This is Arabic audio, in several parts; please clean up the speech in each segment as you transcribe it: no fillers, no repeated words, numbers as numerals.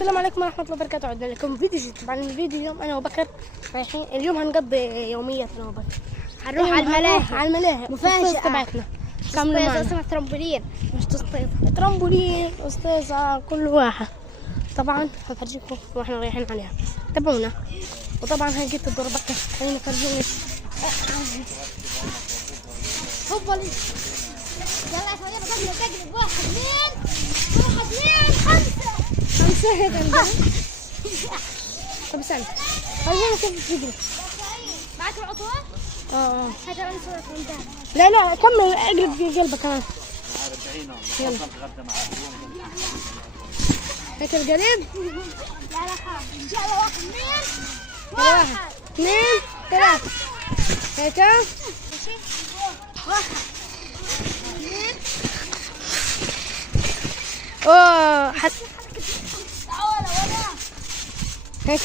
السلام عليكم ورحمة الله وبركاته. عدنا لكم فيديو جديد. طبعا الفيديو اليوم أنا وبكر رايحين اليوم هنقضي يوميات أنا وبكر. هنروح على الملاهي. على الملاهي مفاجأة تبعتنا. كاملة معنا. اسمها ترامبولين مش تصطيف. ترامبولين أستاذة كل واحد. طبعا هنفرجيكم واحنا رايحين عليها. تابعونا. وطبعا هنجيب الدور بكر. خلينا نفرجيكم. تفضلي. يلا يلا قبل 1 2 خمسة هيك. طب استنى خلينا نشوف فيديو. معك العطوة؟ هذا انا صورة من لا كمل اقلب في قلبك كمان. يلا هيك القلب. لا خلاص. يلا 1 2 1 2 3 هيك. ماشي 1 2 اوه هيك.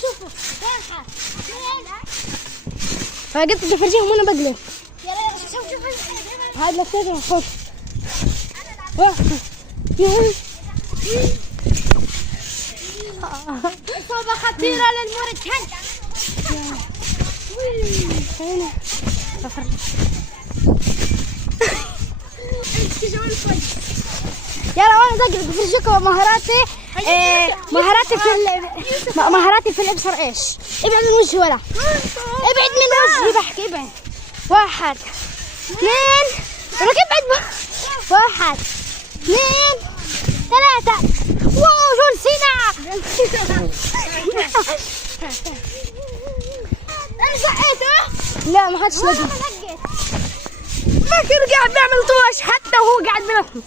شوفوا 1 انا قلت بدي افرجيهم وانا بقلب. يلا شوف هاد لفتها خذ. 1 2 إصابة خطيرة للمرجحن. خلينا بفرج. يلا وانا بقلب بفرجيكم مهاراتي. مهاراتي في الابصر ايش؟ ابعد من وجهي ولا ابعد من وجهي بحكي. ابعد 1 2 ولك ابعد 1 2 3 واو جون سينا. أنا زقيته. لا ما حدش لقى. بكر قاعد بيعمل طواش حتى وهو قاعد بنفسه.